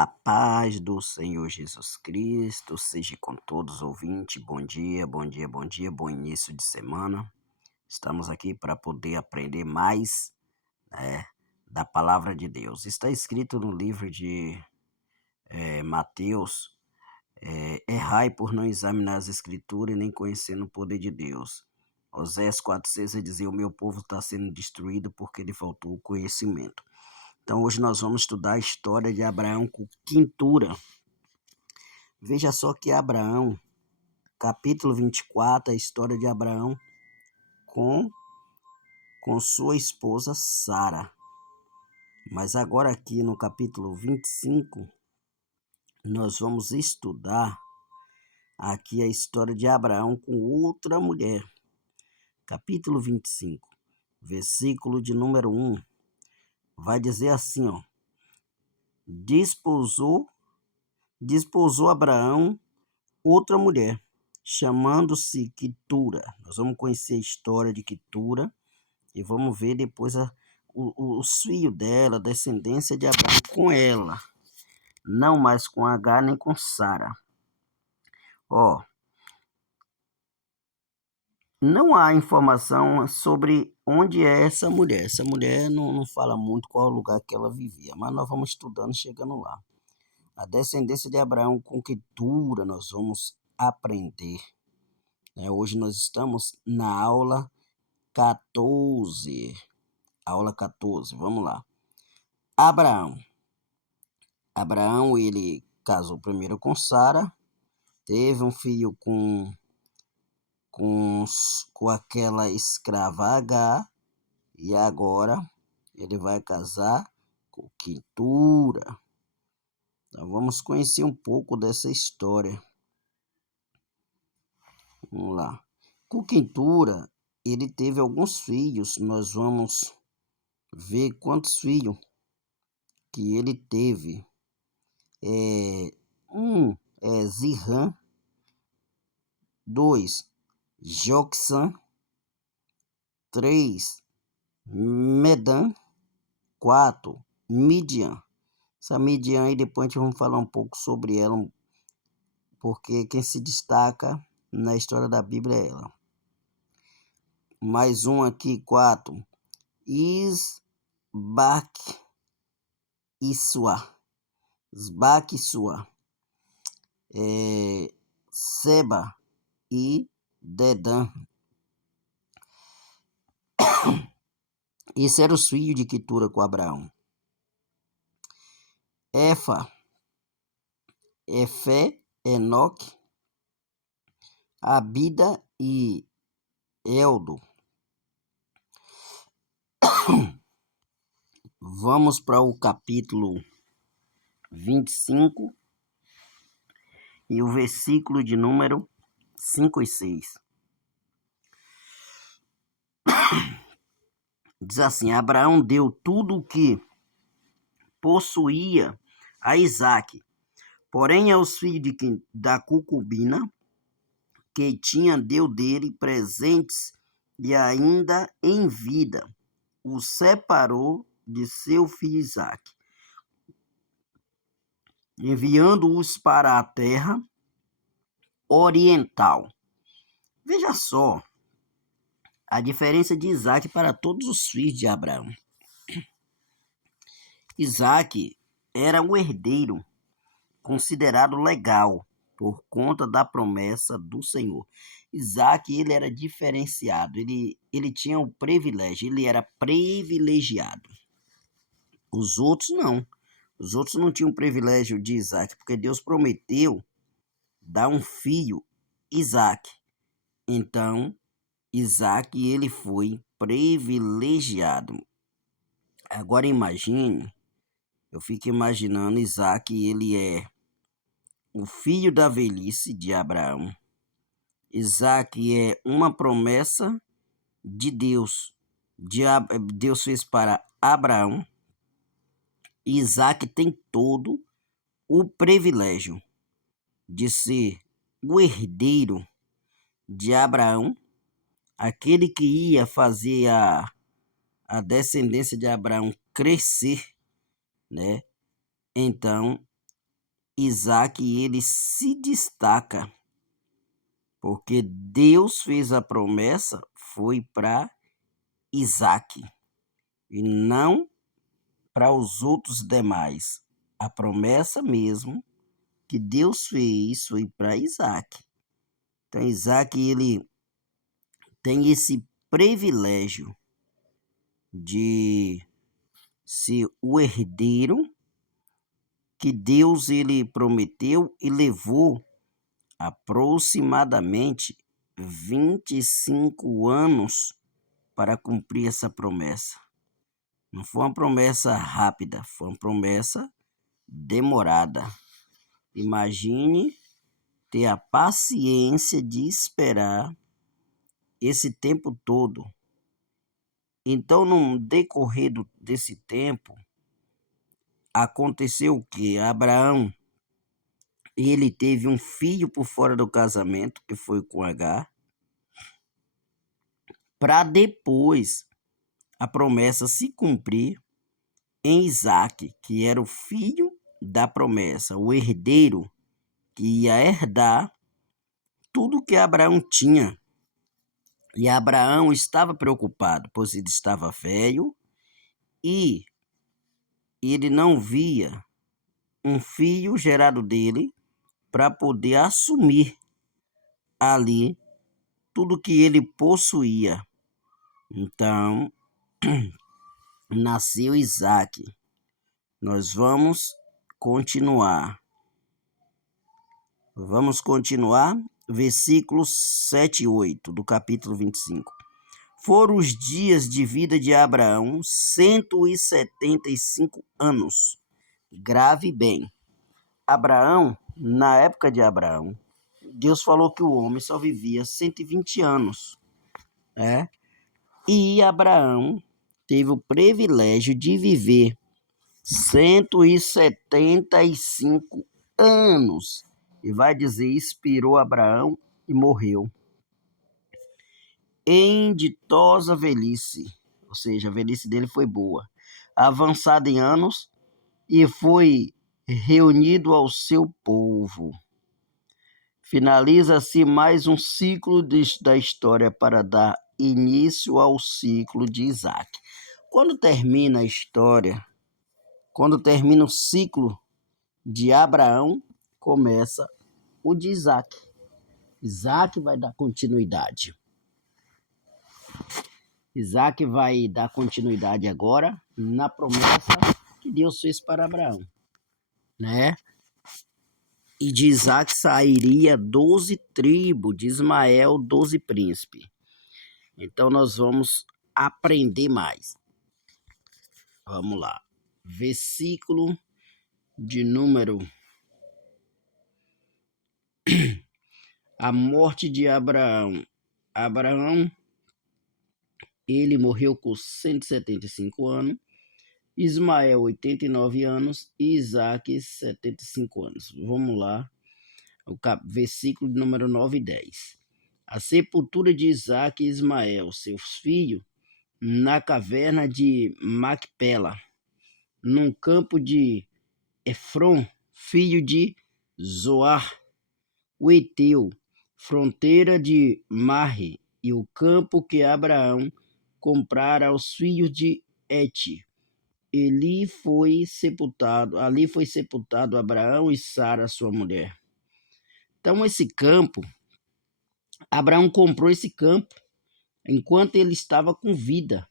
A paz do Senhor Jesus Cristo seja com todos ouvintes. Bom dia, bom dia, bom dia, bom início de semana. Estamos aqui para poder aprender mais, né, da palavra de Deus. Está escrito no livro de Mateus, errai por não examinar as escrituras e nem conhecendo o poder de Deus. Oséias 4,6 vai dizer: o meu povo está sendo destruído porque lhe faltou o conhecimento. Então hoje nós vamos estudar a história de Abraão com quintura. Veja só que Abraão, capítulo 24, a história de Abraão com, com sua esposa Sara. Mas agora aqui no capítulo 25, nós vamos estudar aqui a história de Abraão com outra mulher. Capítulo 25, versículo de número 1, vai dizer assim, ó: Desposou Abraão outra mulher, chamando-se Quitura. Nós vamos conhecer a história de Quitura e vamos ver depois os filhos dela, a descendência de Abraão com ela, não mais com Agar nem com Sara. Ó, não há informação sobre onde é essa mulher. Essa mulher não fala muito qual lugar que ela vivia, mas nós vamos estudando, chegando lá. A descendência de Abraão com Quitura nós vamos aprender. Hoje nós estamos na aula 14. Aula 14, vamos lá. Abraão, ele casou primeiro com Sara, teve um filho com aquela escrava Agar, e agora ele vai casar com Quitura. Então vamos conhecer um pouco dessa história. Vamos lá. Com Quitura, ele teve alguns filhos. Nós vamos ver quantos filhos que ele teve. Zirã. 2, Joxã. 3, Medan. 4, Midian. Essa Midian aí depois a gente vai falar um pouco sobre ela, porque quem se destaca na história da Bíblia é ela. Mais um aqui, 4, Isbaque e Sua. Seba e Dedã. Esses eram os filhos de Quitura com Abraão. Efé, Enoque, Abida e Eldo. Vamos para o capítulo 25 e o versículo de número 5 e 6. Diz assim: Abraão deu tudo o que possuía a Isaque, porém aos filhos da concubina que tinha deu dele presentes e ainda em vida o separou de seu filho Isaque, enviando-os para a terra oriental. Veja só a diferença de Isaque para todos os filhos de Abraão. Isaque era o herdeiro considerado legal por conta da promessa do Senhor. Isaque, ele era diferenciado, ele tinha o privilégio, ele era privilegiado. Os outros não. Os outros não tinham o privilégio de Isaque, porque Deus prometeu dar um filho, Isaque. Então, Isaque, ele foi privilegiado. Agora imagine, eu fico imaginando Isaque, ele é o filho da velhice de Abraão. Isaque é uma promessa de Deus. Deus fez para Abraão. Isaque tem todo o privilégio de ser o herdeiro de Abraão, aquele que ia fazer a descendência de Abraão crescer, né? Então, Isaac ele se destaca, porque Deus fez a promessa, foi para Isaac, e não para os outros demais. A promessa mesmo que Deus fez foi para Isaac. Então, Isaac ele tem esse privilégio de ser o herdeiro que Deus ele prometeu e levou aproximadamente 25 anos para cumprir essa promessa. Não foi uma promessa rápida, foi uma promessa demorada. Imagine ter a paciência de esperar esse tempo todo. Então, no decorrer desse tempo, aconteceu o que? Abraão, ele teve um filho por fora do casamento, que foi com Agar, para depois a promessa se cumprir em Isaac, que era o filho da promessa, o herdeiro que ia herdar tudo que Abraão tinha. E Abraão estava preocupado, pois ele estava velho e ele não via um filho gerado dele para poder assumir ali tudo que ele possuía. Então, nasceu Isaac. Nós vamos continuar. Vamos continuar, versículos 7 e 8 do capítulo 25. Foram os dias de vida de Abraão 175 anos. Grave bem. Abraão, na época de Abraão, Deus falou que o homem só vivia 120 anos. E Abraão teve o privilégio de viver 175 anos. E vai dizer, expirou Abraão e morreu em ditosa velhice, ou seja, a velhice dele foi boa, avançado em anos, e foi reunido ao seu povo. Finaliza-se mais um ciclo da história para dar início ao ciclo de Isaac. Quando termina a história, quando termina o ciclo de Abraão, começa o de Isaac. Isaac vai dar continuidade. Isaac vai dar continuidade agora na promessa que Deus fez para Abraão, né? E de Isaac sairia 12 tribos, de Ismael 12 príncipes. Então nós vamos aprender mais. Vamos lá. Versículo de número... A morte de Abraão. Abraão, ele morreu com 175 anos. Ismael, 89 anos. E Isaac, 75 anos. Vamos lá. O versículo de número 9 e 10. A sepultura de Isaac e Ismael, seus filhos, na caverna de Macpela, num campo de Efron, filho de Zoar, o Eteu, fronteira de Marre, e o campo que Abraão comprara aos filhos de Heti. Ali foi sepultado Abraão e Sara, sua mulher. Então, esse campo, Abraão comprou esse campo enquanto ele estava com vida.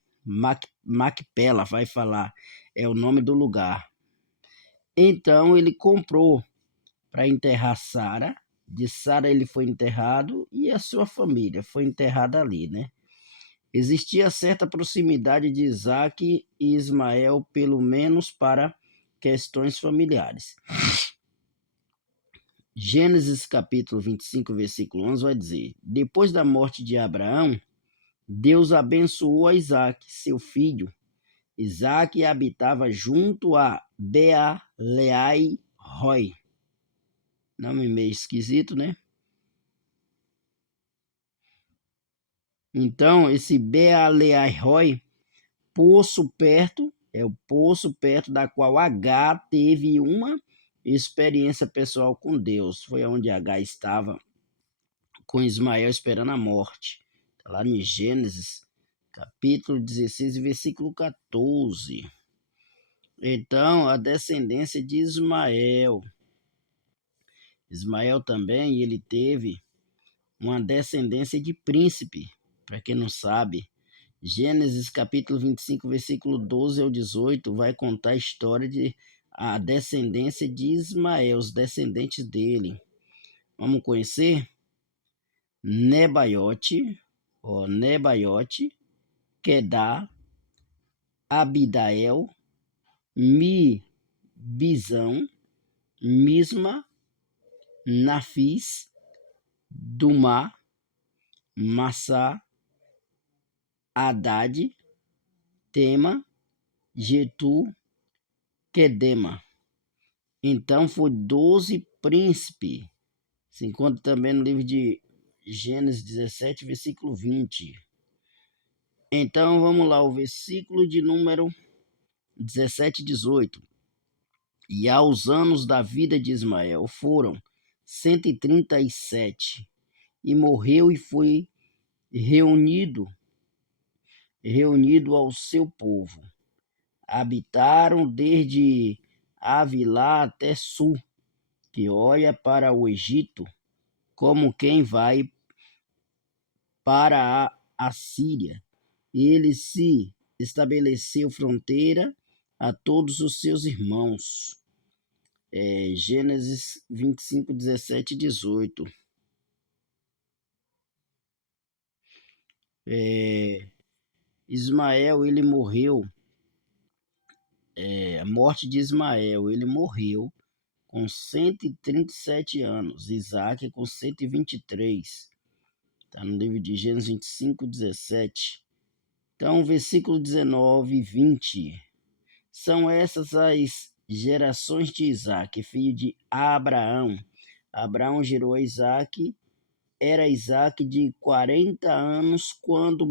Macpela, vai falar, é o nome do lugar. Então, ele comprou para enterrar Sara. De Sara ele foi enterrado e a sua família foi enterrada ali, né? Existia certa proximidade de Isaac e Ismael, pelo menos para questões familiares. Gênesis capítulo 25, versículo 11 vai dizer: depois da morte de Abraão, Deus abençoou a Isaac, seu filho. Isaac habitava junto a Bealeai-roi. Nome meio esquisito, né? Então, esse Bealeai-roi, poço perto, é o poço perto da qual Agar teve uma experiência pessoal com Deus. Foi onde Agar estava com Ismael esperando a morte. Está lá em Gênesis, capítulo 16, versículo 14. Então, a descendência de Ismael. Ismael também, ele teve uma descendência de príncipe. Para quem não sabe, Gênesis capítulo 25, versículo 12 ao 18, vai contar a história de a descendência de Ismael, os descendentes dele. Vamos conhecer? Nebaiote, Quedá, Abidael, Mibizão, Misma, Nafis, Dumá, Massá, Haddad, Tema, Getu, Quedema. Então, foi 12 príncipes. Se encontra também no livro de Gênesis 17, versículo 20. Então, vamos lá, o versículo de número 17 e 18. E aos anos da vida de Ismael foram 137, e morreu e foi reunido ao seu povo. Habitaram desde Avilá até Sul, que olha para o Egito, como quem vai para a Assíria. Ele se estabeleceu fronteira a todos os seus irmãos. Gênesis 25, 17 e 18. Ismael, ele morreu, a morte de Ismael, ele morreu com 137 anos, Isaac com 123. Está no livro de Gênesis 25, 17. Então, versículo 19 e 20. São essas as gerações de Isaac, filho de Abraão. Abraão gerou a Isaac. Era Isaac de 40 anos quando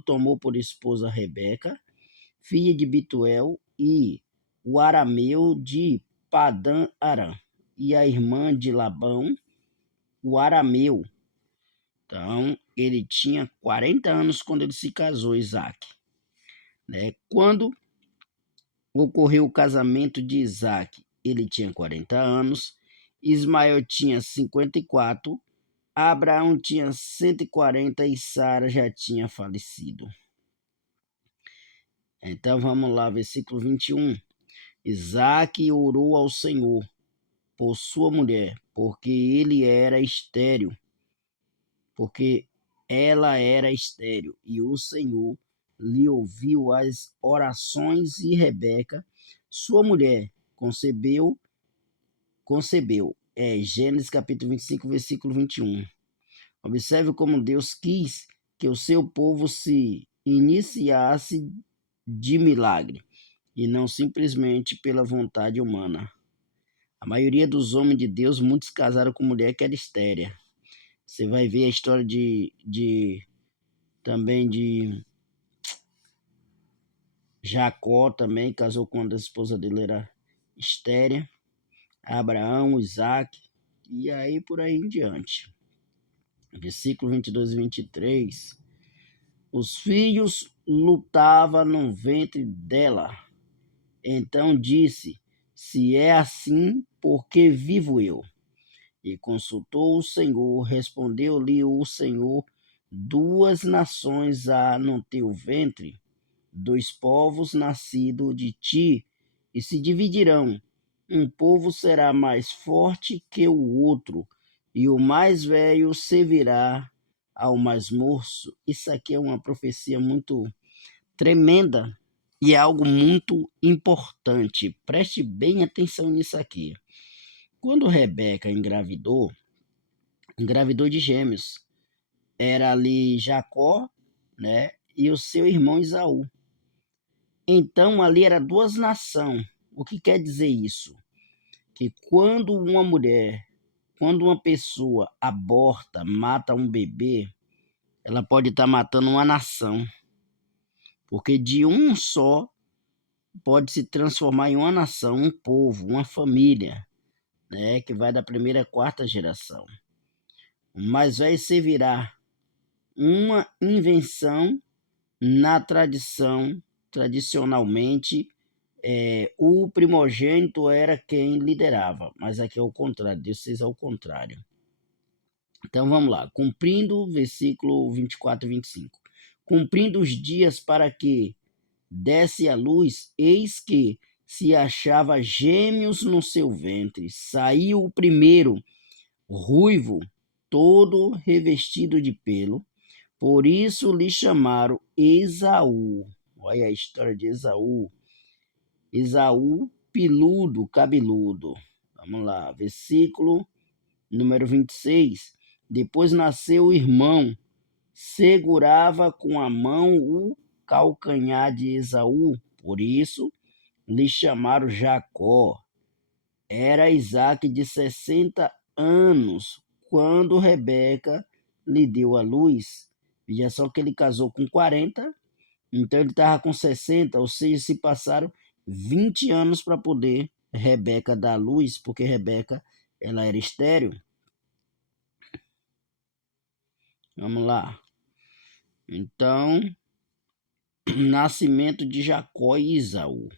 tomou por esposa Rebeca, filha de Bituel, e o arameu de Padã Arã, e a irmã de Labão, o arameu. Então, ele tinha 40 anos quando ele se casou, Isaac. Quando ocorreu o casamento de Isaac, ele tinha 40 anos, Ismael tinha 54, Abraão tinha 140 e Sara já tinha falecido. Então vamos lá, versículo 21. Isaac orou ao Senhor por sua mulher, porque ela era estéril, e o Senhor lhe ouviu as orações, e Rebeca, sua mulher, concebeu. Gênesis capítulo 25, versículo 21. Observe como Deus quis que o seu povo se iniciasse de milagre, e não simplesmente pela vontade humana. A maioria dos homens de Deus, muitos casaram com mulher que era estéril. Você vai ver a história também de Jacó, também casou com uma das esposas dele, era estéril. Abraão, Isaac, e aí por aí em diante. Versículo 22 e 23. Os filhos lutavam no ventre dela. Então disse: se é assim, por que vivo eu? E consultou o Senhor, respondeu-lhe o Senhor: duas nações há no teu ventre, dois povos nascidos de ti, e se dividirão. Um povo será mais forte que o outro, e o mais velho servirá ao mais moço. Isso aqui é uma profecia muito tremenda e é algo muito importante. Preste bem atenção nisso aqui. Quando Rebeca engravidou de gêmeos. Era ali Jacó, né, e o seu irmão Esaú. Então ali era duas nações. O que quer dizer isso? Que quando uma pessoa aborta, mata um bebê, ela pode estar matando uma nação. Porque de um só pode se transformar em uma nação, um povo, uma família, né, que vai da primeira à quarta geração. Mas vai servirá uma invenção na tradição. Tradicionalmente, o primogênito era quem liderava, mas aqui é o contrário, Deus fez ao contrário. Então vamos lá, cumprindo, versículo 24 e 25. Cumprindo os dias para que desse a luz, eis que se achava gêmeos no seu ventre. Saiu o primeiro, ruivo, todo revestido de pelo, por isso lhe chamaram Esaú. Olha a história de Esaú. Esaú, peludo, cabeludo. Vamos lá, versículo número 26. Depois nasceu o irmão, segurava com a mão o calcanhar de Esaú, por isso lhe chamaram Jacó. Era Isaque de 60 anos quando Rebeca lhe deu a luz. Veja só que ele casou com 40, então ele estava com 60, ou seja, se passaram 20 anos para poder Rebeca dar a luz, porque Rebeca ela era estéril. Vamos lá. Então, nascimento de Jacó e Esaú.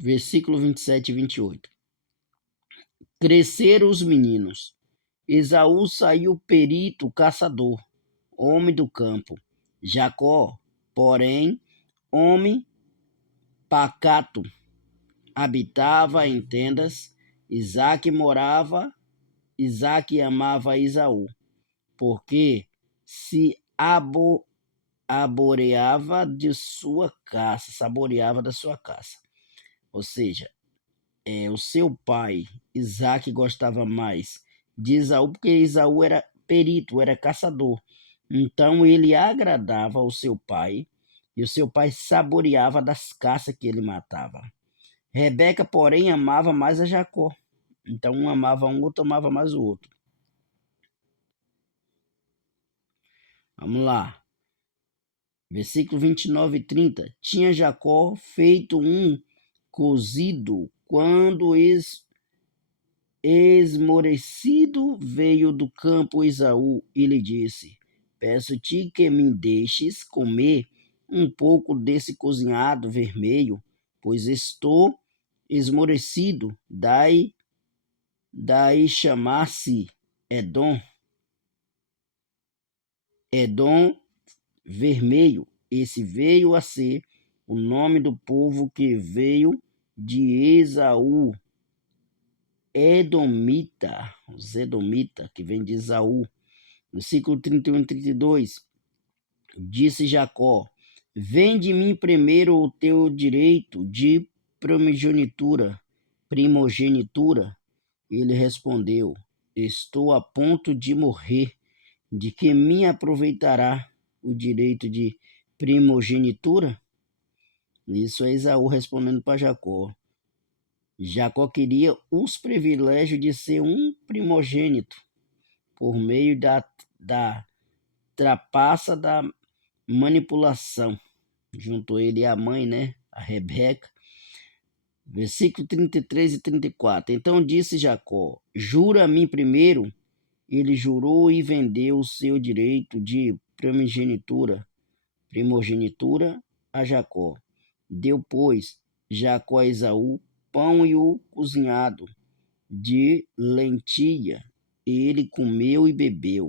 Versículo 27 e 28. Cresceram os meninos. Esaú saiu perito caçador, homem do campo. Jacó, porém, homem pacato, habitava em tendas. Isaque amava Esaú, porque se saboreava da sua caça. Ou seja, o seu pai, Isaque, gostava mais de Esaú, porque Esaú era perito, era caçador. Então ele agradava ao seu pai, e o seu pai saboreava das caças que ele matava. Rebeca, porém, amava mais a Jacó. Então um amava um, outro amava mais o outro. Vamos lá. Versículo 29 e 30. Tinha Jacó feito um cozido quando esmorecido veio do campo Esaú e lhe disse: Peço-te que me deixes comer um pouco desse cozinhado vermelho, pois estou esmorecido. Daí chamar-se Edom vermelho. Esse veio a ser o nome do povo que veio de Esaú. Edomita, os Edomita, que vem de Esaú. Versículo 31 e 32. Disse Jacó: Vem de mim primeiro o teu direito de primogenitura. Ele respondeu: Estou a ponto de morrer. De que me aproveitará o direito de primogenitura? Isso é Esaú respondendo para Jacó. Jacó queria os privilégios de ser um primogênito por meio da trapaça da manipulação. Juntou ele e a mãe, né? A Rebeca. Versículo 33 e 34. Então disse Jacó: Jura a mim primeiro. Ele jurou e vendeu o seu direito de primogenitura a Jacó. Deu, pois, Jacó a Esaú pão e o cozinhado de lentilha. Ele comeu e bebeu.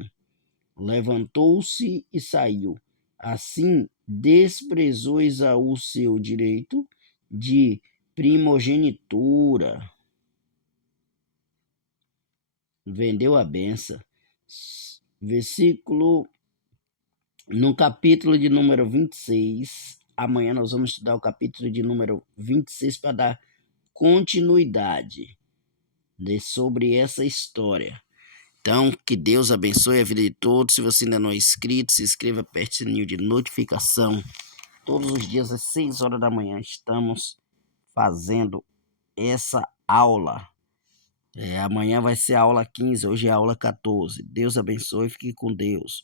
Levantou-se e saiu. Assim desprezou Esaú seu direito de primogenitura. Vendeu a benção. Versículo no capítulo de número 26. Amanhã nós vamos estudar o capítulo de número 26 para dar continuidade sobre essa história. Então, que Deus abençoe a vida de todos. Se você ainda não é inscrito, se inscreva, aperte o sininho de notificação. Todos os dias às 6 horas da manhã estamos fazendo essa aula. Amanhã vai ser a aula 15, hoje é a aula 14. Deus abençoe e fique com Deus.